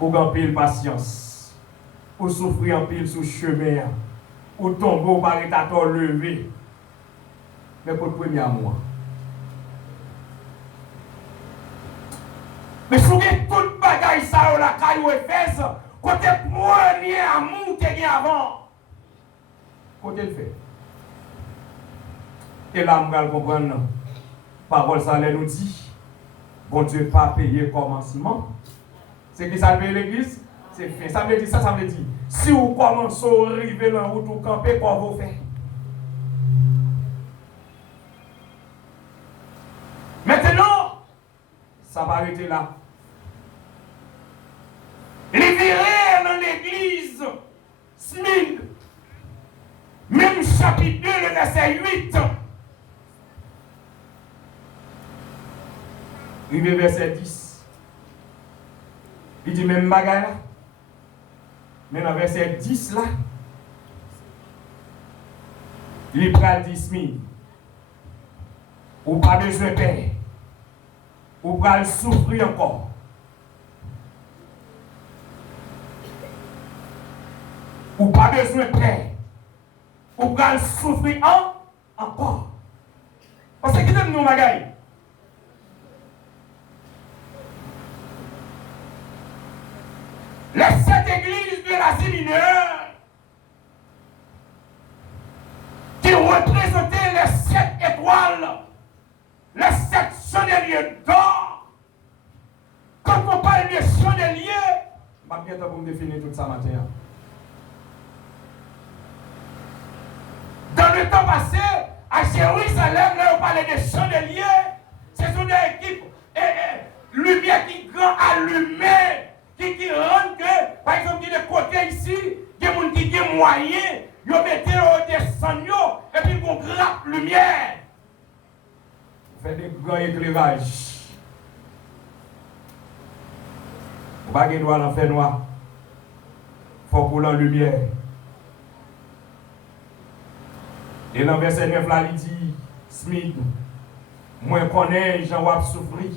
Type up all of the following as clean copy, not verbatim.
Ou en pile patience. Ou souffrir en pile sous chemin. Ou tomber par état levé. Mais pour le premier amour. Mais souvenez tout bagaille ça la caillou Éphèse, côté premier amour qui est avant. Côté le fait. Et là, on va comprendre. Parole ça nous dit. Bon Dieu pas payé commencement. C'est qui ça paye l'église? C'est fait. Ça veut dire ça, ça veut dire. Si vous commencez à arriver dans la route ou camper, quoi vous faites? Maintenant, ça va arrêter là. Il virait dans l'église Smith, même chapitre 2, le verset 8. Il est verset 10. Il dit même bagaille là. Mais dans verset 10 là, il pral dit Smith, ou pas besoin de paix, ou pral souffrir encore. Ou pas besoin de paix. Ou pas souffrir encore. Parce que qui t'aime nous, Magaï? Les 7 églises de l'Asie mineure qui représentaient les 7 étoiles, les 7 chandeliers d'or. Quand on parle de chandeliers, je vais bientôt vous définir tout ça matin. Dans le temps passé, à Jérusalem, là, on parlait de chandeliers. Ce sont des équipes lumière qui grand allumée, qui rendent que, par exemple, de côté ici, il y a des gens qui ont moyen, ils mettent des sanglots et puis ils ont grappe lumière. Vous faites des grands éclairages. Vous ne pouvez pas dans faire noir. Il faut pour la lumière. Et dans le verset 9, là, il dit, Smith, moi je connais gens qui souffrir,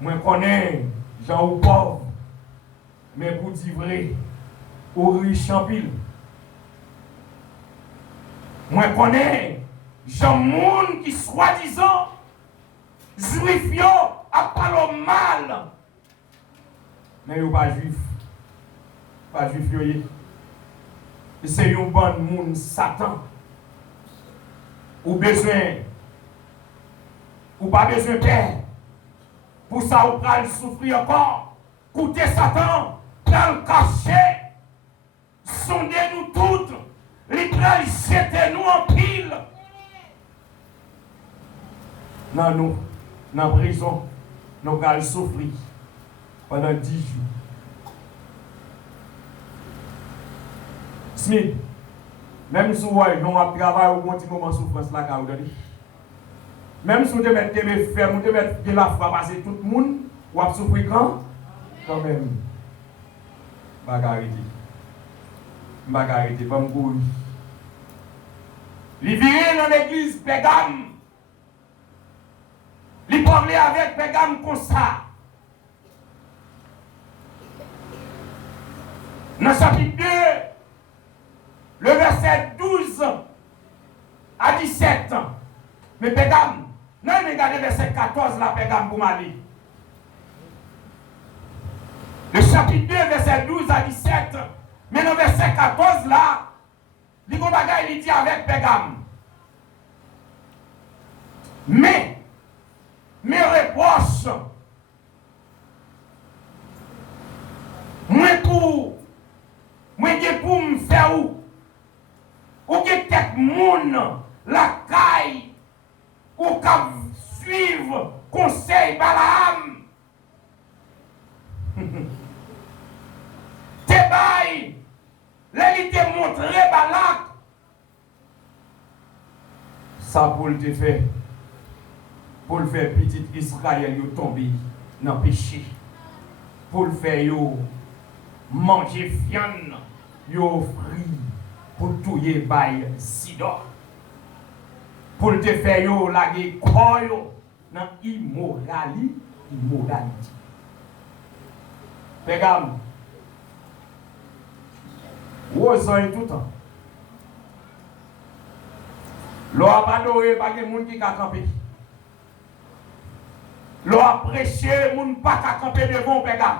moi je connais gens qui pauvres, mais pour dire vrai, ou riche en pile. Moi je connais gens qui soi-disant, juifs, à parler mal, mais ils pas juifs. Pas juifs, c'est un bon monde Satan. Ou besoin, ou pas besoin de paix. Pour ça, vous pouvez souffrir encore. Coûtez Satan, prenez le cachet, sondez-nous toutes, les prenez, jetez-nous en pile. Non, nous, dans la prison, nous allons souffrir pendant 10 jours. Smith. Même si vous avez un travail ou un petit moment de souffrance là, même si vous mettez ferme, vous mettez la foi passer tout le monde, vous avez souffert quand même. Bagarité, pas me courir. Il vient dans l'église Pégame. Il parlait avec Pégame comme ça. Dans le chapitre 2, le verset 12 à 17. Mais Pégame, non, regardez le verset 14 là, Pégame pour Mali. Le chapitre 2, verset 12 à 17. Mais le verset 14 là, il dit avec Pégame. Mais, mes reproches, moi pour me faire où? Ou que quelques monde la caille ou qu'à suivre conseil Balaam. Te bail, il te montré Balak. Ça pour le faire. Pour le faire petit Israël yo tomber dans le péché. Pour le faire yo manger viande, yo frit. Pour tout y bail Sidon. Pour te faire yo laguer corps dans immoralité. Pégame, Aux ans tout le temps. L'on a pas adoré, pas de monde qui a campé. L'on a prêché, monde pas qu'à camper devant Pégam.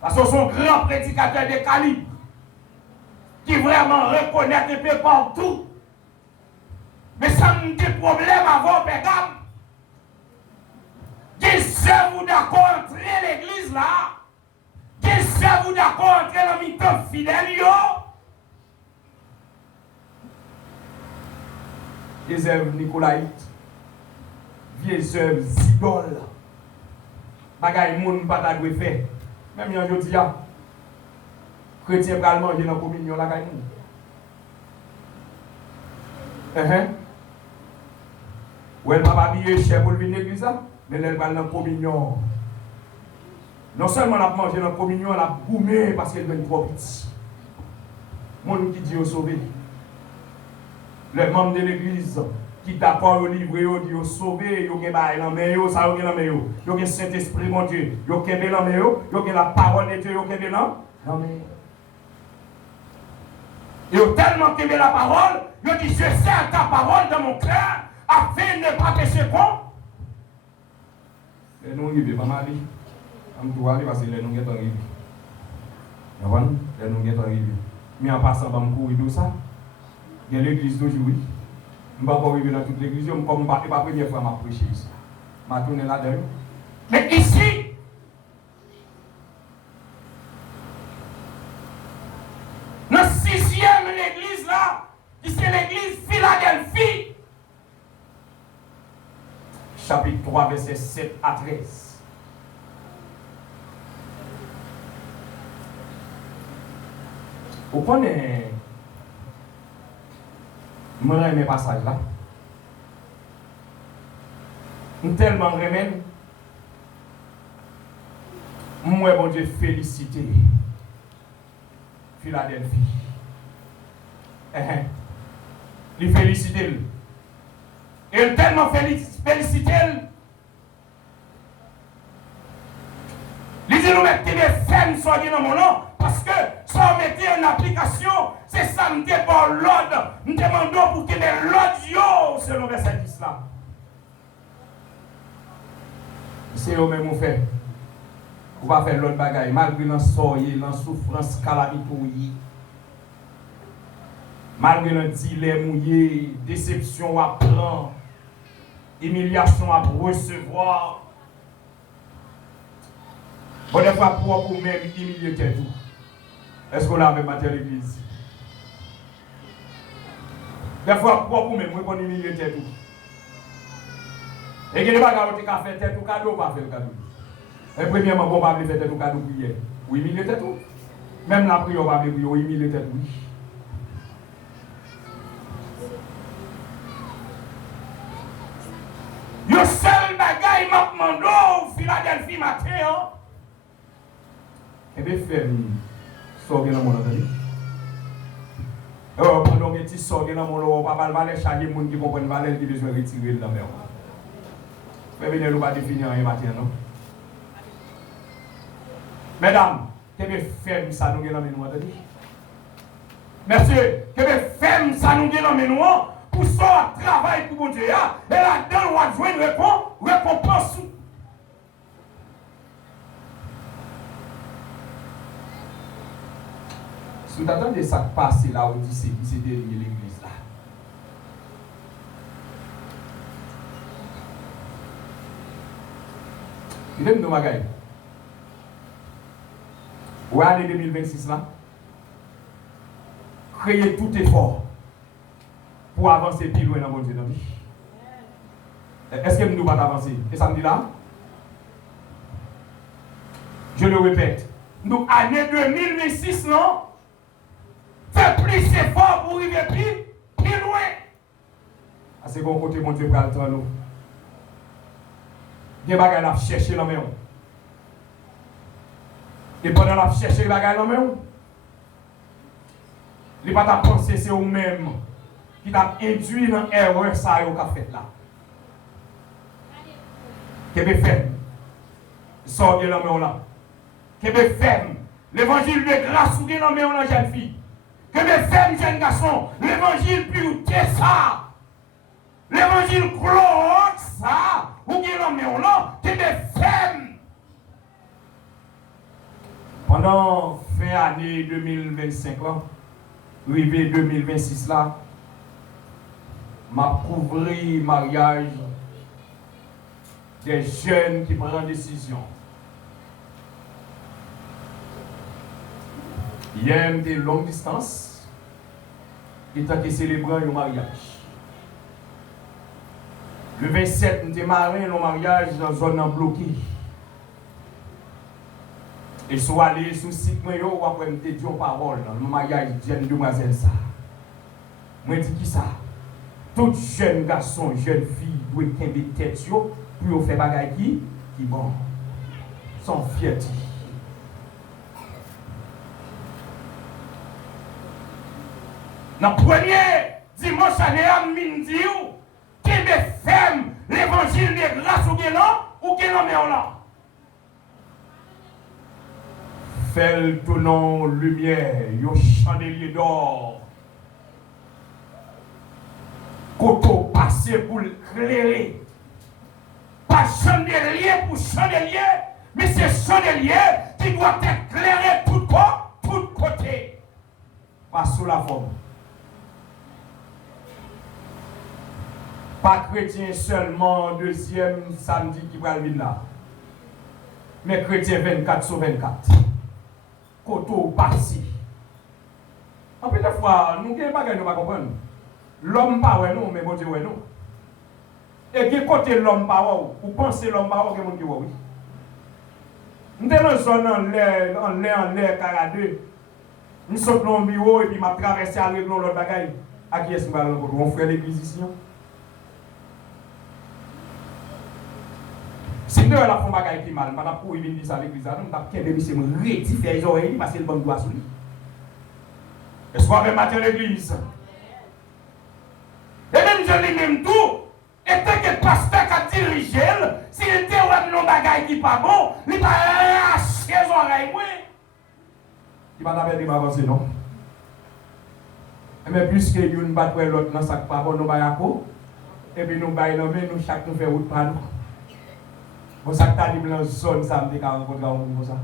Parce que son grand prédicateur de calibre, qui vraiment reconnaît un peu partout. Mais ça me dit problème avant Pégam. Qui se vous d'accord entrer l'église là? Qui se vous d'accord entrer dans le mi-temps fidèle yo? Les œuvres nicolaïtes, vieilles œuvres idoles, bagay moun pas ta dwe faire. Même yon jodi a, chrétien pral manger dans communion la kay moun. Ou elle pas habillé cher pour venir l'église là, mais elle va dans communion. Non seulement elle a mangé dans communion, elle a boumé parce qu'elle devient trop petit. Moun qui dit au sauvé. Les membres de l'église qui d'accord au livre, ils disent sauvé, ils ont des bails dans les mains, ça ont dans les mains, ils ont le Saint-Esprit, mon Dieu, ils ont des dans les mains, ils ont la parole de Dieu, ils ont des dans les mains. Ils ont tellement aimé la parole, ils ont dit je sers ta parole dans mon cœur afin de ne pas pécher contre. Les nous arrivons, pas mal. On doit aller parce que les nous sont arrivés. Les nous sont arrivés. Mais en passant, on va courir tout ça. Il y a l'église d'aujourd'hui. Je ne vais pas arriver dans toute l'église, comme ce n'est pas la première fois que je prêche ici. Je vais tourner là-dedans. Mais ici, dans la 6e l'église là, qui c'est l'église Philadelphie, chapitre 3, verset 7 à 13. Vous connaissez. Je remets mes passages là. Je tellement remets. Moi, bon Dieu, féliciter Philadelphie. Il félicite. Et tellement félicite. Il dit nous mettons des femmes soignées dans mon nom. Parce que ça mettait en application, c'est ça me dit par l'ordre. Nous demandons pour qu'il y ait l'audio selon le verset 10 là. C'est eux-mêmes qui fait. On va faire l'autre bagaille, malgré l'ensoyer, la souffrance, calamité, malgré le dilemme mouillé, déception à prendre, humiliation à recevoir. Bon, des fois, pour vous-même, humilier tout. Est-ce qu'on a même matière à l'église? Des fois, pour vous-même, vous pouvez humilier tout. Et que les bagages qui ont fait tête ou cadeau, pas faire le cadeau. Et premièrement, on va faire tête ou cadeau pour hier. Ou humilier tout. Même la prière, on va faire humilier tout. Le seul bagaille m'a demandé au Philadelphie matin. Et bien, faire sortir dans mon entendue. Pendant que tu sors dans mon lot, on va aller charger les gens qui comprennent valeur qui besoin de retirer dans la mer. Mais venez nous pas définir un matin, non? Mesdames, que bien ferme ça nous dans nous entendue. Messieurs, que bien ferme ça nous dans nous pour ça travail pour mon Dieu. Et là-dedans, on va jouer une récompense. Si vous attendez ça passer là où dit c'est derrière l'église là. Il aime nous magaille. Ou l'année 2026 là. Créer tout effort pour avancer plus loin dans votre vie. Est-ce que nous ne pouvons pas avancer? Et ça me dit là? Je le répète. Nous, année 2026, non? Fais plus d'efforts pour arriver plus loin. À ce bon côté, mon Dieu, pour le temps, nous. Des bagages à chercher dans mes mains. Et pendant la chercher les bagages dans mes mains, il pas ta pensée, c'est vous-même qui t'a induit dans l'erreur ça qu'a fait là. Que bien ferme. Sortez dans mes mains là. Que bien ferme. L'évangile de grâce ou bien non mais on a jeune fille. Que mes femmes, jeunes garçons, l'évangile pureté ça. L'évangile cloque ça. Ou bien non mais on a que mes femmes. Pendant fin année 2025 là, arrivé 2026 là, m'a couvert mariage des jeunes qui prennent décision. Hier, des longues distances, qui ont célébré un mariage. Le 27, nous démarré un mariage dans une zone bloquée. Et soit allé sous le site, ou après, nous dit une parole dans le mariage de jeune demoiselle. Moi, je dis qui ça? Tout jeune garçon, jeune fille, doit être des têtes pour faire des choses qui bon, sans fierté. Dans le premier dimanche année à midi, qui me ferme l'évangile de grâce ou bien non, ou bien non, mais on l'a. Fait le tournant lumière, yo chandelier d'or. Koto passé pour l'éclairer. Pas chandelier pour chandelier, mais c'est chandelier qui doit éclairer tout côté. Pas sous la forme. Pas chrétien seulement deuxième samedi qui va venir là. Mais chrétien 24 sur 24. Koto passé. En plus de fois, nous ne pouvons pas comprendre. L'homme pas ouais nous, mais bon Dieu ouais nous. Et qui côté l'homme pas ouais, ou pensez l'homme pas ouais que mon Dieu oui. Nous sommes dans une zone en l'air 42. Nous sommes dans un bureau et puis m'a traversé à régler l'autre bagaille. À qui est-ce que on fait l'église ici? Si nous avons fait bagaille qui mal, madame pour venir dire à l'église, nous avons qu'un bébé c'est me rectifier les oreilles parce que le bon doigt sur lui. Et soit même matin l'église. Et même je dis même tout, et tant que le pasteur qui a dirigé, s'il était un non bagaille qui pas bon, il va arracher les oreilles. Il va pas bien avancer, non? Mais puisque nous ne battons l'autre dans sac pas bon, nous baillons et puis nous baillons, nous chaque nous fait route par nous. Bon, ça t'a dit dans la zone, ça me dit qu'on rencontre comme ça.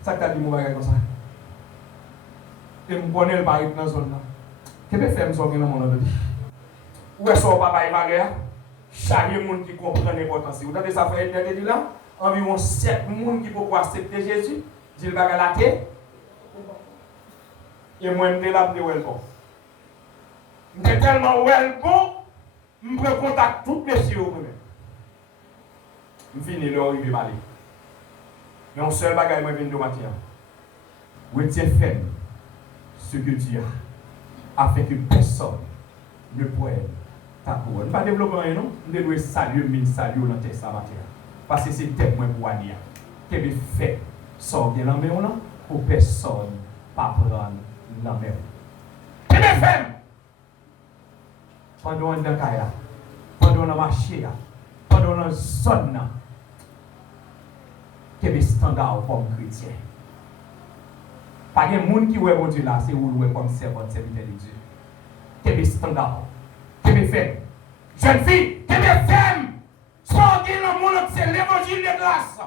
Ça t'a dit mon bagage comme ça. Et je connais le pari dans la zone. Qu'est-ce que fait dans mon nom? Où est-ce que papa est marié? Chaque monde qui comprend l'importance. Vous avez ça fait être dit là? Environ 7 personnes qui peuvent accepter Jésus. Dit le bagage la terre. Et moi, je suis là pour welcome. Je suis tellement welcome, je prends contact tout messieurs. Je finis là où il va aller. Mais un seul bagage, moi, je viens de matin. Retiens ferme ce que tu as, afin que personne ne puisse t'apprendre. Nous ne pas développer rien, non? Nous devons saluer, saluer dans tes matin. Parce que c'est témoin pour dire que les faits sont bien dans la main, pour personne ne pas prendre la main. Et les femmes, pendant qu'on est dans le cas, pendant qu'on a marché, pendant qu'on est dans la zone, que les standards comme chrétien. Pas de monde qui est bon Dieu là, c'est où nous comme servante, serviteur de Dieu. Que les standards, que les femmes, jeunes filles, que les femmes, soit dans le monde, c'est l'évangile de grâce.